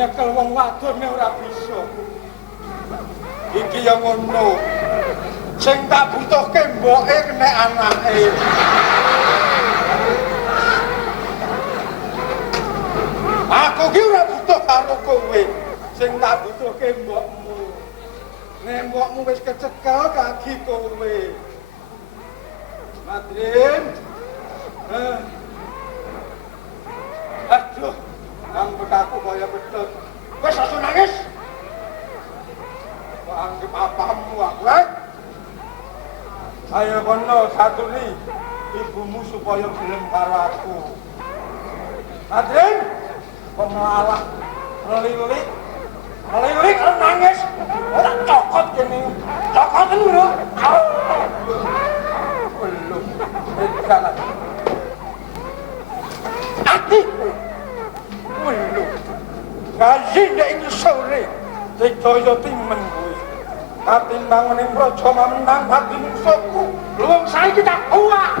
nyekel wong wadone ora bisa. Iki ya ngono. Sing tak butuhke mboke nek anake. Aku ki ora butuh karo kowe. Sing tak butuhke mbokmu. Nek mbokmu wis kecekel kaki kowe. Madrin. Aduh, nang betaku kaya bedot. Wis aja nangis. Kok anggap apamu aku, Ayo kono satuni ibumu supaya gelem karo aku. Madrin, kok malah ngelilik nangis. Ora cokot kene. Cokoten lho. Belum. Jangan. Ati. Belum. Gaji nek ing sore. Dikaya timen kuwi. Katimbang ning praja menang dadi musuhku. Luwung saiki tak uwak.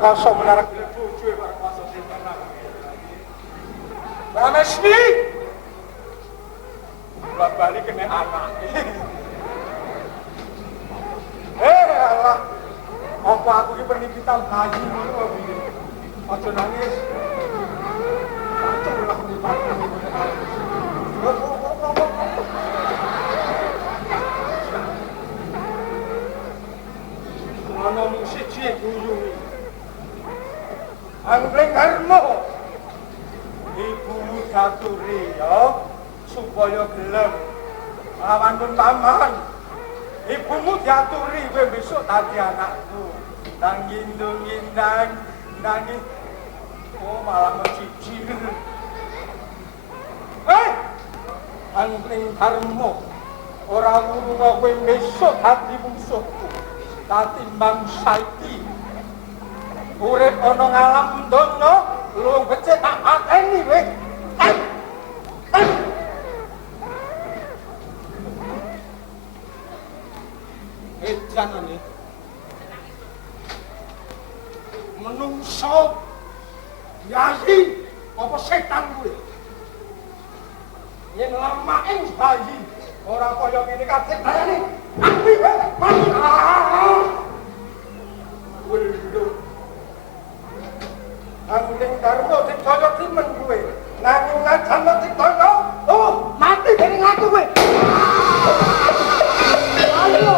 Kosong menarik bojo karo kuasa setan. Ramesmi. Bali kene anak. Allah. Apa aku iki pendidikan bayi ngono kok piye? Aja nangis. Aja ora pendidikan. Ana mung siji guyune. Angling harmo. Ibumu daturi ya supaya gelem lawan paman. Ibumu diaturi kowe besok dadi anakku. Nang ngindung-ngindang nangis. Oh malah mencicil. Angling harmo. Ora wurung kowe besok dadi musuhku. Katimbang saiki urip ana ngalam donya luwung becik tak pateni kowe. Janane menungso yasi apa setan kuwi yen lemake bayi ora kaya ngene kabeh kayane api wae mati Angling karmo dikaya timen kuwe nanging najan dikaya mati dening aku kowe. Ayo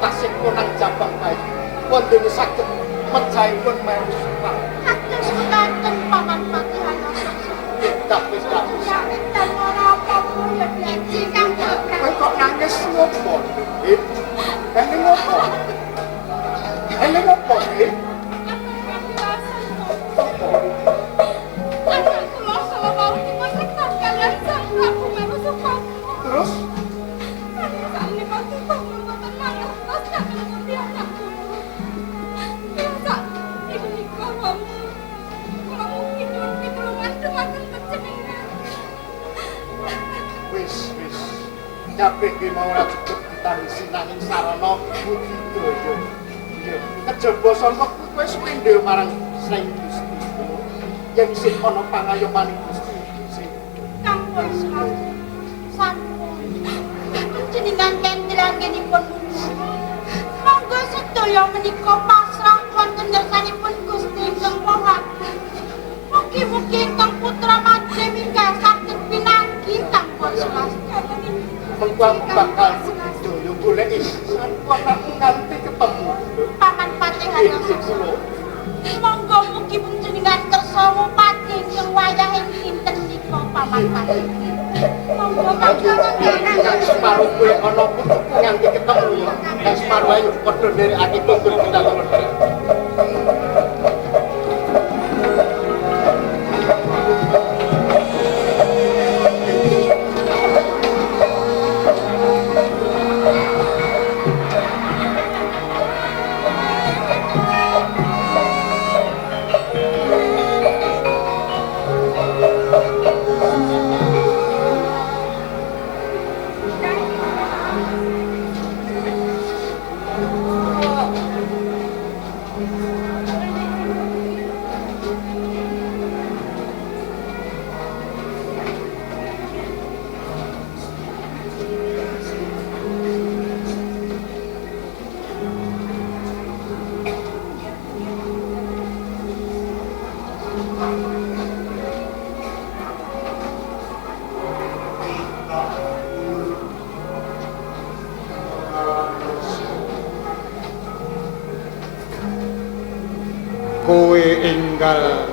tasih konang Jabang bayi. Wondene saged mejaipun meru Supang. Kados mekaten paman Patihana Sasa. Tapi kados Sakit dan ora apa-apa ya belaji kang kowe kok nangis ngopo? Nangis ngopo? Nangis ngopo? Terus? Wis. Kabeh ki mau ora cukup ditangisi nanging sarana budidaya. Iya, kejaba sangka kowe suwende marang Sri Gusti. Yen isih ana pangayoman Gusti. Kampun sampun. Jenengan kentil anggenipun monggo sedaya menika pasrah wonten ngersanipun Gusti ingkang Maha. Mugi-mugi ingkang putra madhe minggah saged pinanggi tanpa swasta. Mengko bakal budidaya goleki sampun nganti ketemu. Paman Patihana Sasa. Monggo mugi panjenengan kersa ngupati ing wayahing dinten nika paman Patihana. Monggo Kang Separuh kowe ana putu nganti ketemu ya. Kang Separuh ayo padha nderekake kondur kita loro. Kowe enggal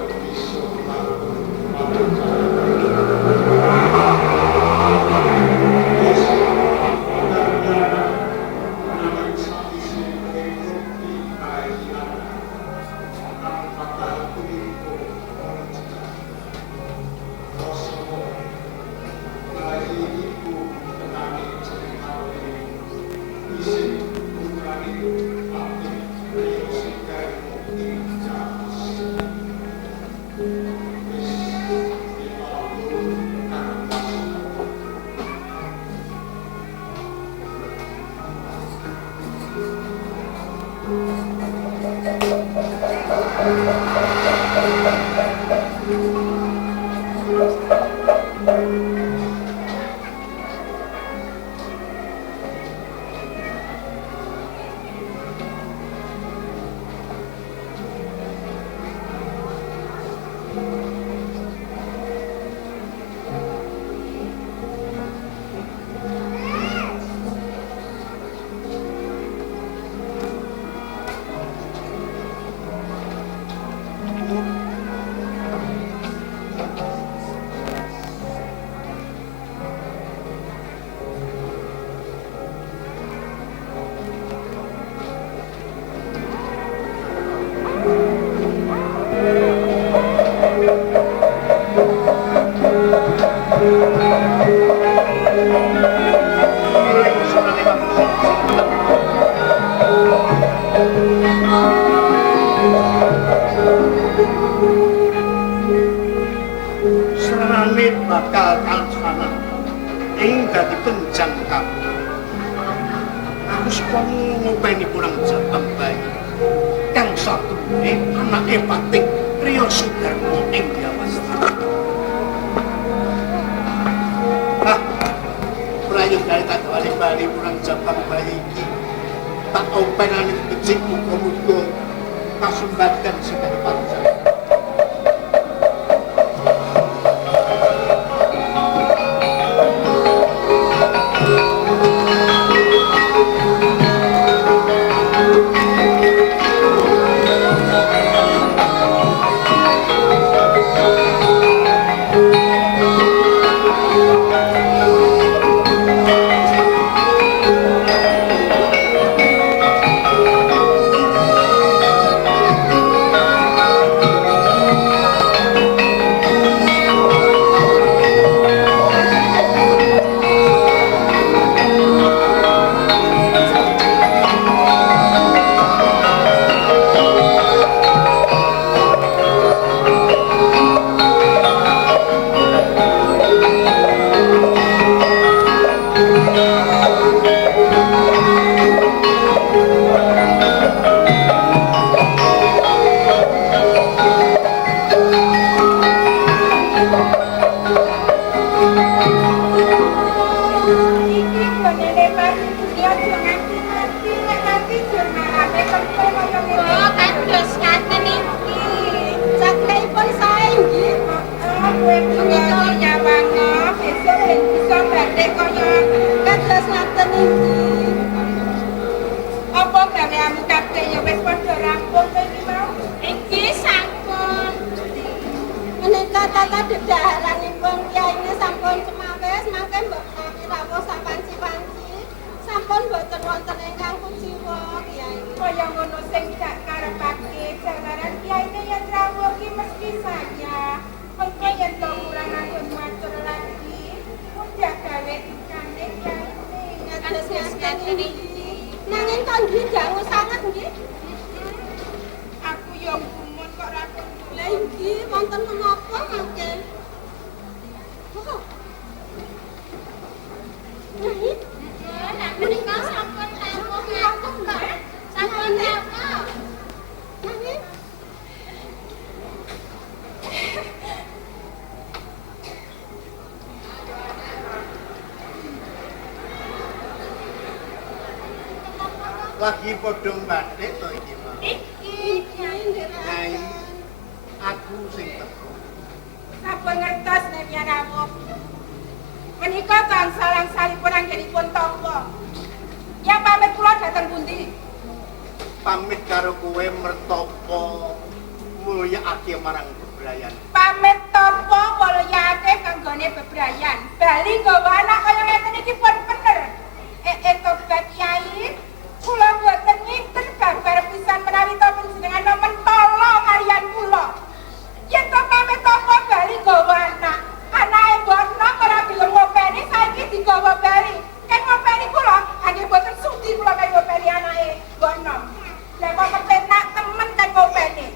bakal kalsana ing dadi penjang kamu. Aku sepong ngopeni pulang Jabang bayi kang satune anake Patih Priya Sudarmo ing Yawasta. Prayo dari tak bali-bali pulang Jabang bayi iki tak openane becik muga-muga kasumbadan sing panjang. gaweanmu kabeh ya wis padha rampung iki mau. Iki sampun. Menika tata dedaharanipun kiyaine sampun cemawis mangke mbok rawuh sapanci-panci. Sampun boten wonten ingkang kuciwa Kyai. Kaya ngono sing dak karepake jalaran kiyaine yen rawuh ki mesti saya. Mengko yen to kurang agung matur lagi, mudah gawe ikane kiyaine. Kados ngaten iki. Nanging kangge dangu sanget nggih. Aku yo gumun kok ra kondo. Lah inggih wonten menapa mangke? Oh. Nyai, Menika sampun rampung rampung kok. Sampun rampung. nyai. Lagi podong batik to iki, Mas. Iki Nyai, aku sing teko. sampun ngertos nek yen rawuh. Menika kangsalang salipun anggenipun tangga. Yang pamit kula dhateng pundi? Pamit karo kowe mertapa mulyakake marang bebrayan. Pamit tapa mulyakake kanggone bebrayan. Bali nggawa anak kaya ngeten iki pun bener. Tobat Kyai, kula boten nginten babar pisan menawi to panjenengan nemen tolo kaliyan kula. Yen to pamit tapa bali nggawa anak. Anake bono ora gelem ngopeni saiki digawa bali. Kan ngopeni kula, angge boten sudi kula kaya ngopeni anake bono. Lah kok kepenak temen kan ngopeni.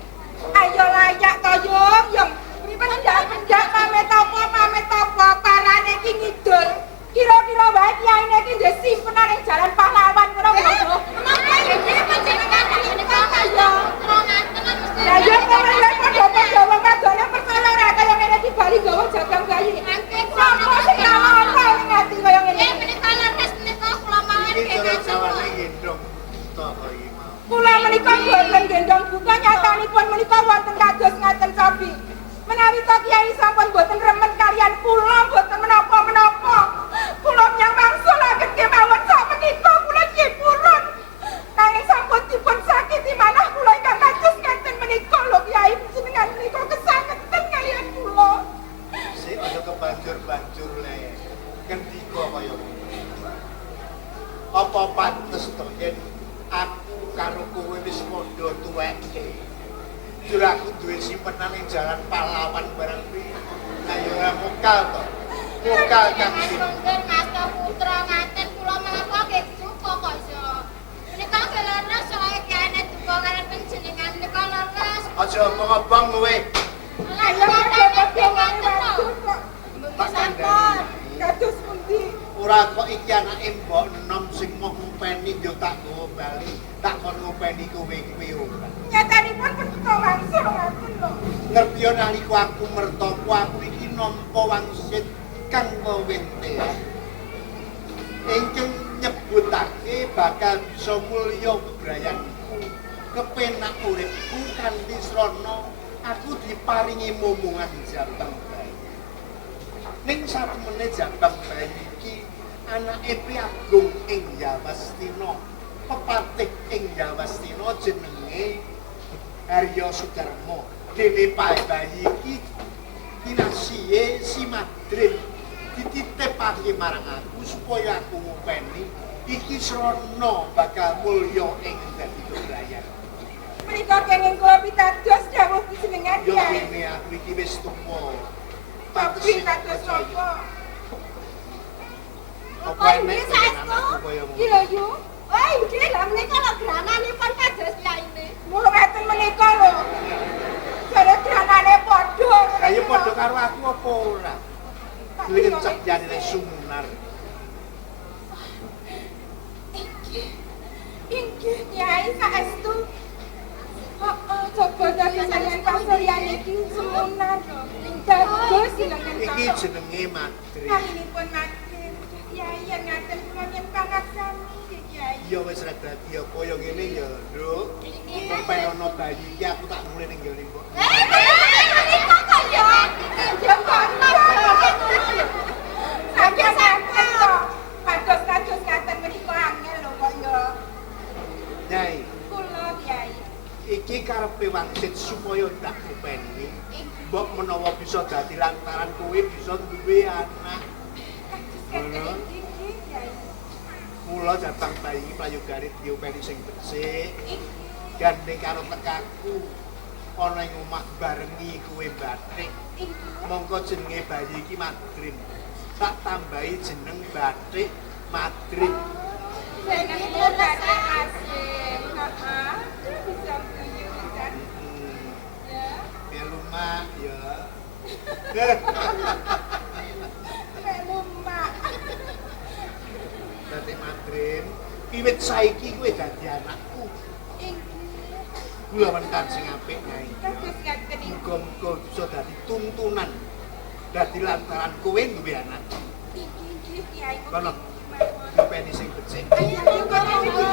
Ayo layak to yung. Pendak pamit apa parane iki ngidul. Kira-kira wae kiyaine iki ndek simpenan ning jalan pahlawan ngono lho. Menapa iki panjenengan menika kaya ngaten mesti. Lah yo padha-padha wong kadone perkara ora kaya ngene iki bali gawa jagang bayi. Sapa sing apa ning ati kaya ngene. Menika leres menika kula mangan Iki cara jawane gendong to iki mau. Kula menika boten gendong buka nyatanipun menika wonten kados ngaten sapi. Menawi to Kyai sampun boten remen kalian kula boten menapa-menapa. Kula nyang mangsulaken kemawon sak menika kula nggih purun. Nanging sampun dipun sakiti manah kula ingkang kados ngaten menika lho Kyai jenengan menika kesangeten kalian kula. Sik aja kebanjur-banjur le. Kendika kaya ngono. Apa pantes to yen aku karo kowe wis padha tuweke. Jur aku duwe simpenan ing jalan pahlawan barang kuwi. Lah ya ora mokal to. Mokal kang Mungkin Mas Putra ngaten kula menapa nggih suka kok iso. Menika leres soalé kiyaine duka kalian panjenengan menika leres. aja ngobong kowe. Ayo padha-padha ngaten kok. Tak kandhani. Kados pundi? Ora kok iki anake mbok enom sing mau ngopeni yo tak gowo bali. Tak kon ngopeni kowe kuwi ora. Nyatanipun punika wangsul ngaten lho. Ngerti nalika aku mertopo aku iki nampa wangsit kang wewentehan. Ingkang nyebutake bakal bisa mulya bebrayanku. Kepenak uripku kanthi srana aku diparingi momongan jambang bayi. Ning satemene jambang bayi iki anake Agung ing Yawastina. Pepatih ing Yawastina jenenge Arya Sudarma. Dene bayi iki kinasihe si Madrin dititipake marang aku supaya aku ngopeni iki srana bakal mulya ing dadi bebrayan. Menika kenging kula pitados dawuh panjenengan Yo Kyai. kene aku iki wis tuwa. Tapi kados napa? Apa enek saestu? kaya ngono? Iki lho yu. Wah, inggih lah menika lho grananipun kados kiyaine. Mula ngaten menika lho. Jare granane padha. Kaya padha karo aku apa ora? Duwe kencek jane sumunar. Inggih Kyai saestu. Coba dari sampeyan pasuryan iki semunan. Dados silangan Iki jenenge Madri. Naminipun makin. Kyai yen ngaten kula nyen pangaksami nggih Kyai. Ya wis ra dadi apa ya ngene ya, Nduk. Sampai ana bayi iki aku tak mulih ning ngene kok. Menika kok ya. Kados ngaten menika angel lho kok ya. Nyai, Iki karepe wangsit supaya tak openi. Mbok menawa bisa dadi lantaran kowe bisa duwe anak. Ngono. Mula jabang bayi prayogane diopeni sing becik. Gandeng karo tekaku ana ing omah barengi kowe bathik. Mongko jenenge bayi iki Madrin. Tak tambahi jeneng bathik Madrin. Jenenge bathik Asim. Heeh. Bisa guyu kan. Ya. Melu mak ya. Melu mak. Bathik Madrin, wiwit saiki kowe dadi anakku. Kula mentan sing apik Nyai. Kados ngaten iki. Muga-muga bisa dadi tuntunan. Dadi lantaran kowe duwe anak. Iki Kiai. Kono. Dipeni sing becik. Ayo,